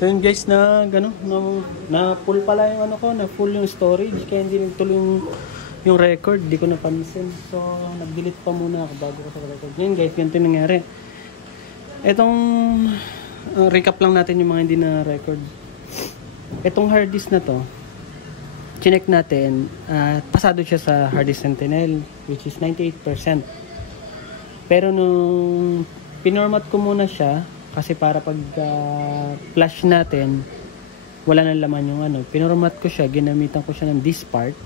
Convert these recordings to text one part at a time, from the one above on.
So yun guys, na full pala yung ano ko, na full yung storage, kaya hindi nagtuloy yung record, di ko napansin. So nag-delete pa muna ako bago ko sa record. Yun guys, ganito yung nangyari. Itong recap lang natin yung mga hindi na record. Itong hard disk na to, chinek natin, pasado siya sa hard disk Sentinel, which is 98%. Pero nung pinormat ko muna siya, kasi para pag flash natin, wala nang laman yung ano. Pinormat ko siya, ginamitan ko siya ng disk part.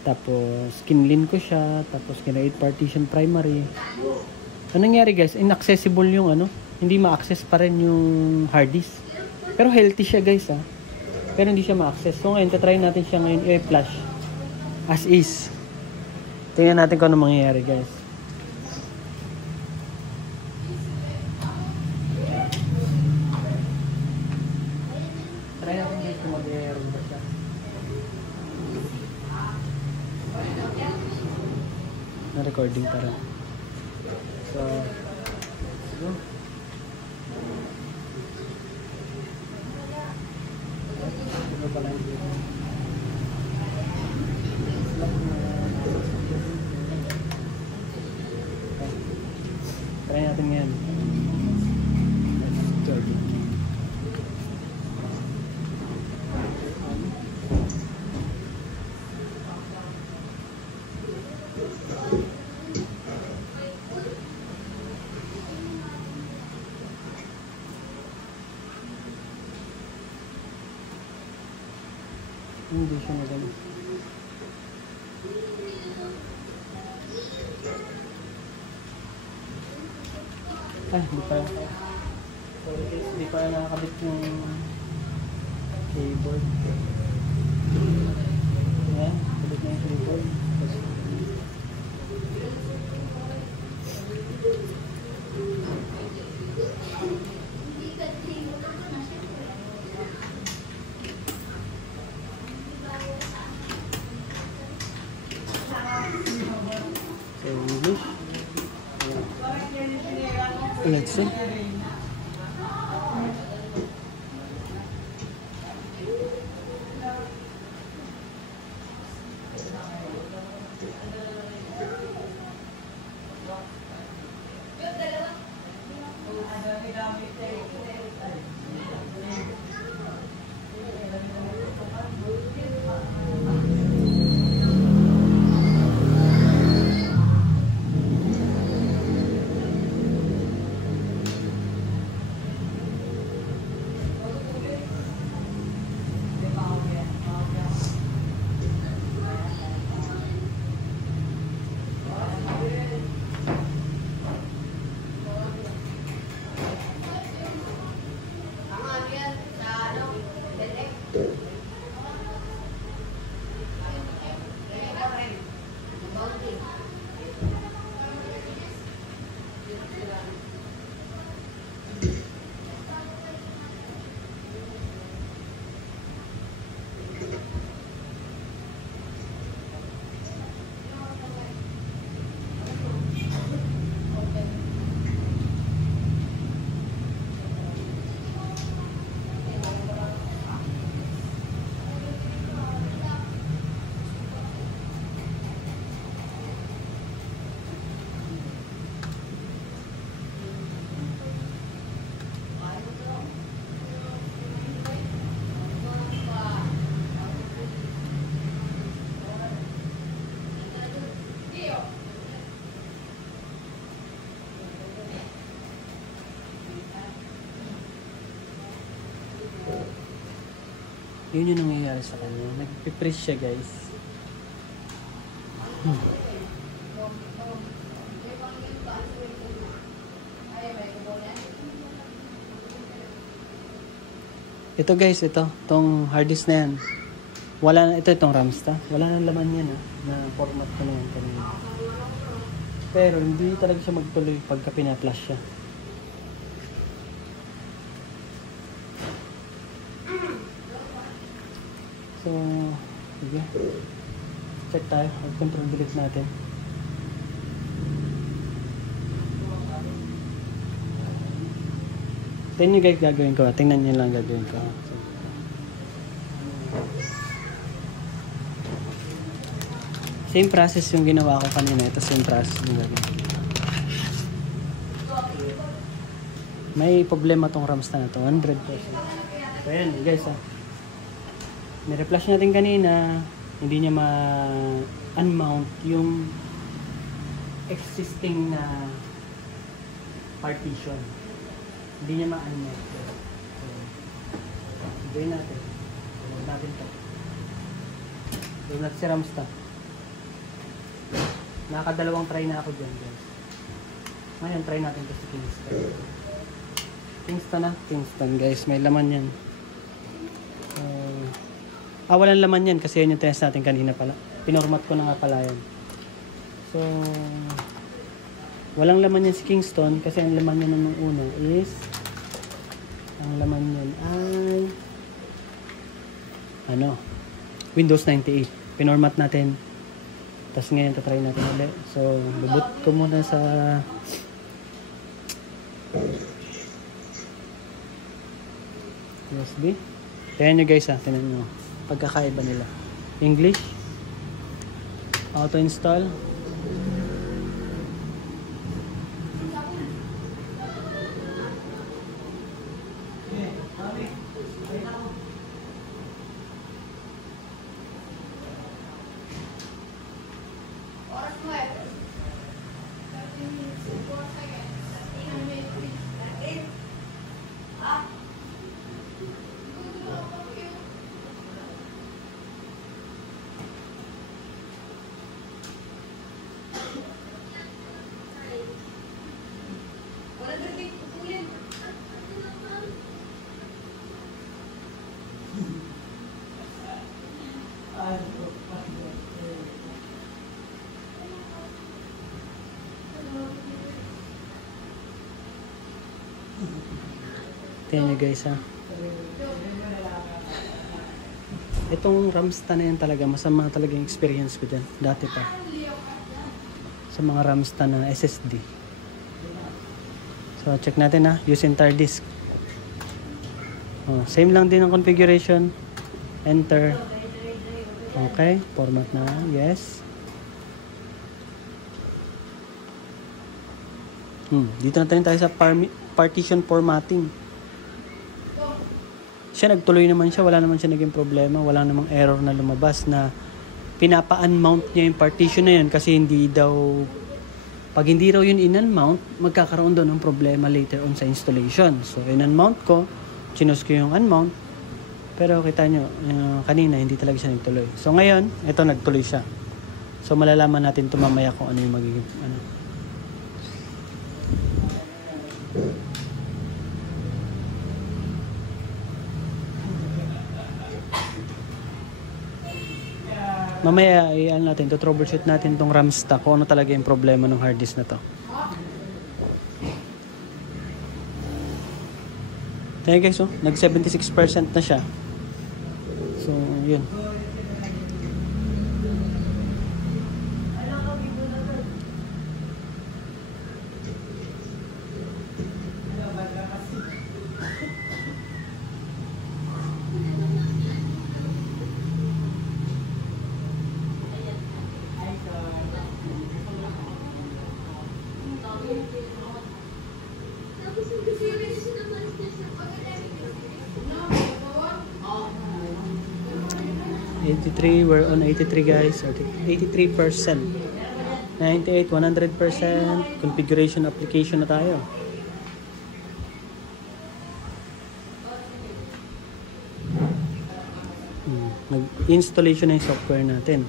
Tapos, kinlin ko siya. Tapos, kina-8 partition primary. Ano nangyari guys? Inaccessible yung ano. Hindi ma-access pa rin yung hard disk. Pero healthy siya guys ha. Pero hindi siya ma-access. So ngayon, tatry natin siya ngayon i-flash. As is. Tingnan natin kung ano mangyayari guys. Try natin guys kung mag-error ba siya. Na-recording pa rin. So, go. Ano pala yung try natin ngayon. Let's start it. Hindi siya magano. Hindi pa. Sorry guys, hindi pa nakakabit yung keyboard. Ayan, kabit na yung keyboard. English. Let's see. Yun yung nangyayari sa kanya. Nagpipress siya guys. Ito guys, itong hard disk na yan. Wala na, itong Ramsta. Wala nang laman yan na format ko na yan kanina. Pero hindi talaga siya magtuloy pagka pina-flash siya. So, sige. Check tayo. Control delete natin. Tingnan nyo guys gagawin ko. Tingnan nyo lang gagawin ko. Same process yung ginawa ko kanina. Ito same process yung gagawin. May problema tong Ramsta na to. 100%. So ayan guys ah. Nire-flash natin kanina. Hindi niya ma-unmount yung existing na partition. Hindi niya ma-unmount. So, gawin natin. Gawin natin to. Gawin natin si Ramsta. Nakakadalawang try na ako dyan guys. Ngayon try natin to si Kingston. Kingston guys. May laman yan. Walang laman yan kasi yun yung test natin kanina pala. Pinormat ko na nga pala yan. So, walang laman yan si Kingston kasi ang laman niya nung una is ang laman yan ay Windows 98. Pinormat natin. Tapos ngayon tatry natin ulit. So, bubut ko muna sa USB. Tingnan nyo guys tingnan nyo. Pagkakaiba nila. English. Auto install. Tingnan nyo guys itong Ramsta na yan talaga masama talaga yung experience ko dyan dati pa sa mga Ramsta na SSD. So check natin use entire disk. Same lang din ang configuration. Enter. Okay, format na. Yes. Dito na tayo sa partition formatting. Siya nagtuloy naman siya, wala naman siya naging problema, wala namang error na lumabas na pinapa-unmount niya yung partition na yun kasi hindi daw, pag hindi raw yun in-unmount, magkakaroon daw ng problema later on sa installation. So in-unmount ko, chinose ko yung unmount, pero kita nyo, kanina hindi talaga siya nagtuloy. So ngayon, ito nagtuloy siya. So malalaman natin ito mamaya kung ano yung magiging mamaya natin to troubleshoot natin tong Ramsta kung ano talaga yung problema ng hard disk na to. Kaya guys nag 76% na siya. So yun. We're on 83 guys, 83%, 98, 100%, configuration application na tayo. Nag-installation na yung software natin.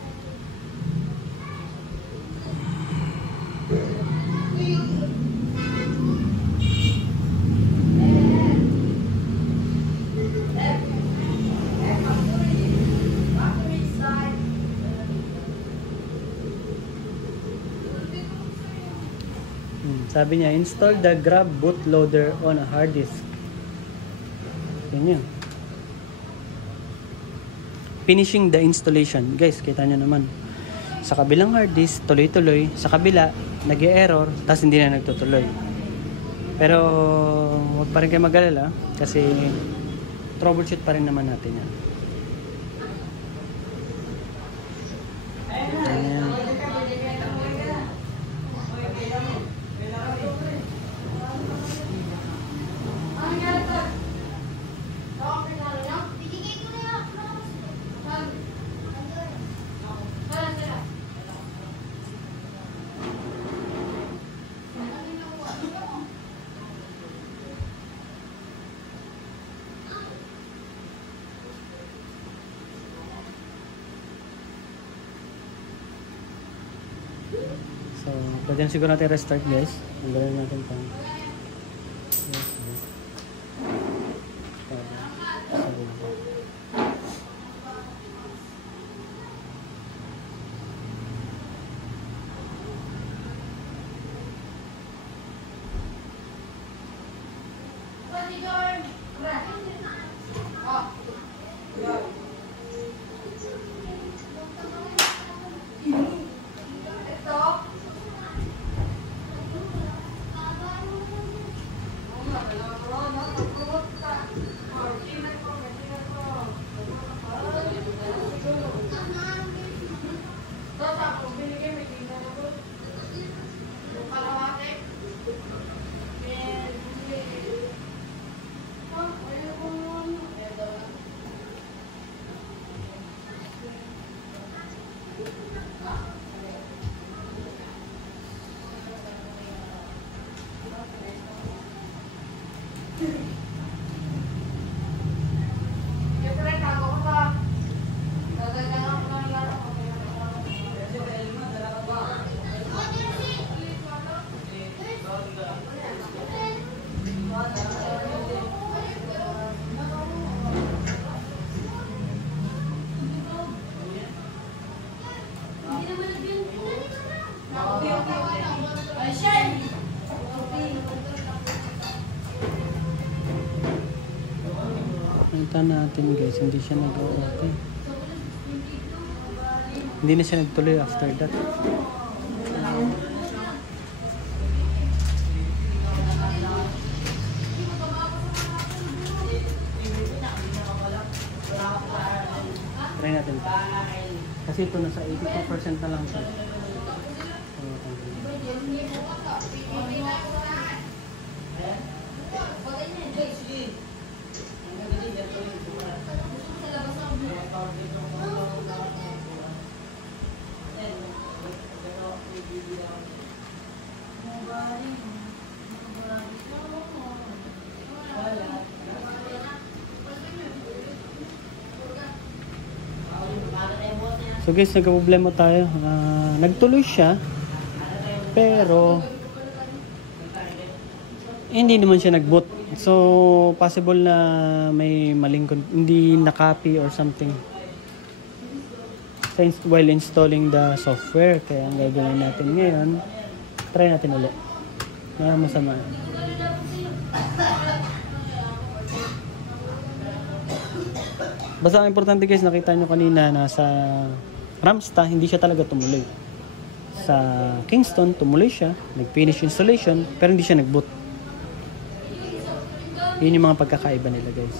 Sabi niya, install the Grab bootloader on a hard disk. Yan. Finishing the installation. Guys, kita nyo naman. Sa kabilang hard disk, tuloy-tuloy. Sa kabila, nag-e-error, tapos hindi na nagtutuloy. Pero huwag pa rin kayo mag-alala kasi troubleshoot pa rin naman natin yan. Ayan. So, pwede na siguro natin restart guys. Ang gawin natin pang Nakita natin guys, hindi siya nag-okay. Hindi na siya nagtuloy after that. Try natin. Kasi ito nasa 82% na lang siya. So guys, nagka-problema tayo. Nagtuloy siya. Pero hindi naman siya nag-boot. So possible na may maling hindi na-copy or something while installing the software. Kaya ang gagawin natin ngayon, try natin ulit. Masama. Basta ang importante guys, nakita nyo kanina nasa Ramsta, hindi siya talaga tumuloy. Sa Kingston, tumuloy siya, nag-finish installation, pero hindi siya nag-boot. Yun yung mga pagkakaiba nila guys.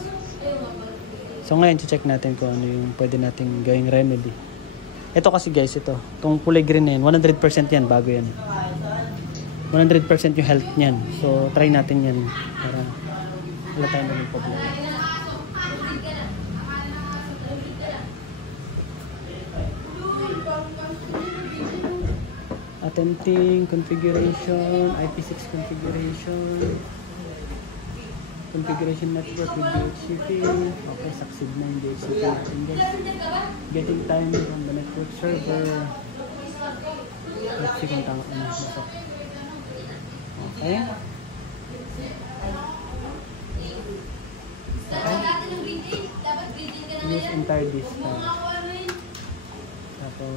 So ngayon, check natin kung ano yung pwede nating gawing remedy. Ito kasi guys, itong kulay green na yan, 100% yan, bago yan. 100% yung health niyan. So try natin yan para wala tayong maging problema. Attempting configuration, IP6 configuration network with DHCP. Okay, succeed na yung DHCP natin guys. Getting time from the network server. Let's see kung tama na. Okay. Use entire disk. Tapos,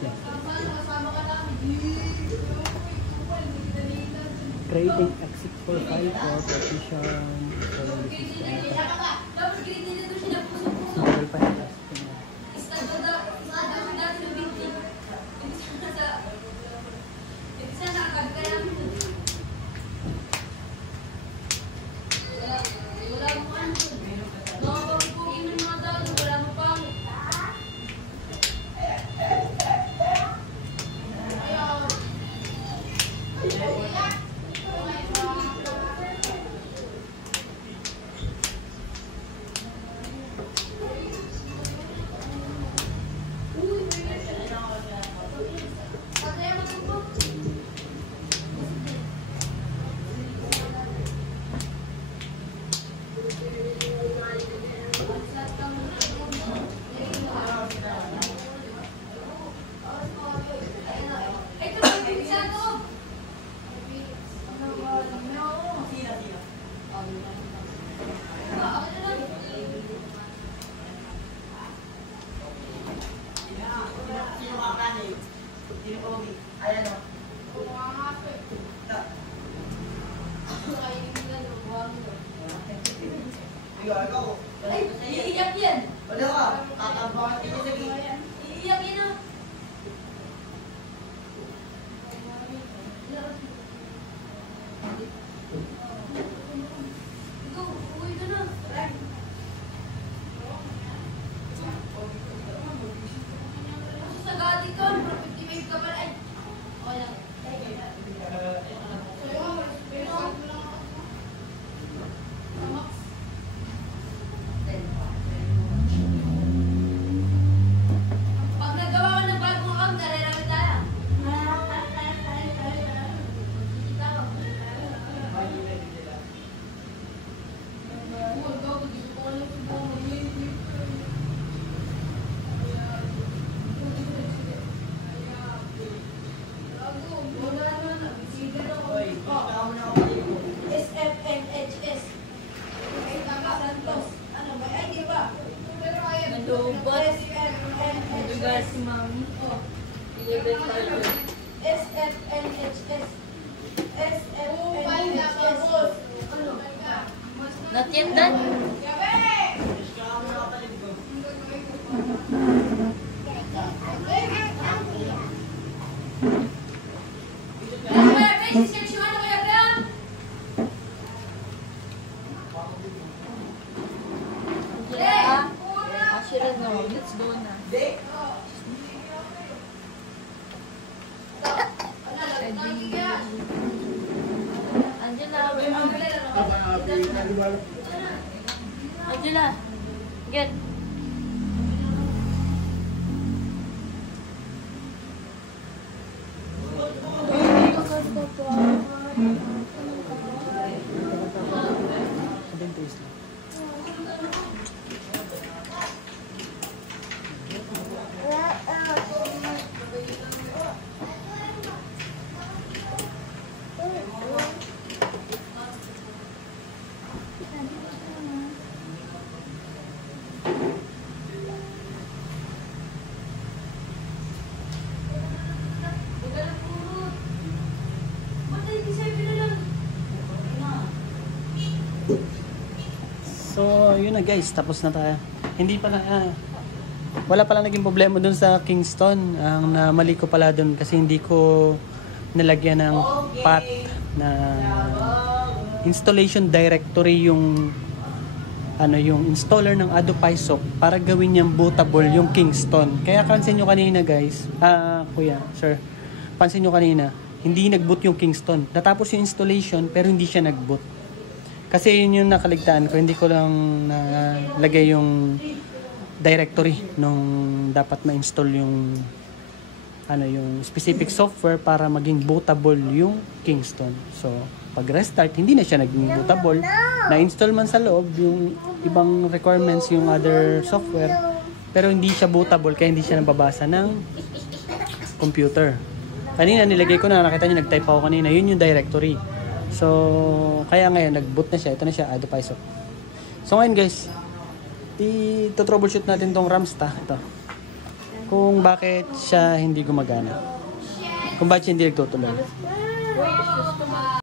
yeah. Creating exit for file for partition. Ay, iiyak yan. Wala ka, kakabahan kita sa gilid. Iiyak yan ah. Ikaw, uwi ka na. Masasagati ka. 55 ka pala. Ay, okay lang. Pag nagawa ko ng bagong account, nare-rami tayo. SFNHS. Santos. Ano ba? Ay, di ba? Nalubat. SFNHS. Bigas si Mami. Oh. SFNHS. SFNHS. Ano? Not yet done. Ano kaya, Grace? Sketch mo ano kaya, Graham? Actually, no. Let's go na. Angela, where are you? Angela, get. Sabihin taste lang. So, yun na guys, tapos na tayo. Hindi pala, wala pala naging problema dun sa Kingston. Ang mali ko pala dun kasi hindi ko nilagyan ng path na installation directory yung yung installer ng Adobe Shop para gawin niyang bootable yung Kingston. Kaya pansin nyo kanina guys, kuya, sir, pansin nyo kanina, hindi nag-boot yung Kingston. Natapos yung installation pero hindi siya nag-boot. Kasi yun yung nakaligtaan ko, hindi ko lang nalagay yung directory nung dapat ma-install yung yung specific software para maging bootable yung Kingston. So, pag restart, hindi na siya naging bootable. Na-install man sa loob yung ibang requirements, yung other software, pero hindi siya bootable kaya hindi siya nababasa ng computer. Kanina nilagay ko na, nakita niyo nag-type ako kanina, yun yung directory. So, kaya ngayon, nag-boot na siya. Ito na siya, Adobe Shop. So, ngayon guys, i-troubleshoot natin tong Ramsta. Ito. Kung bakit siya hindi gumagana. Kung bakit siya hindi nagtutuloy.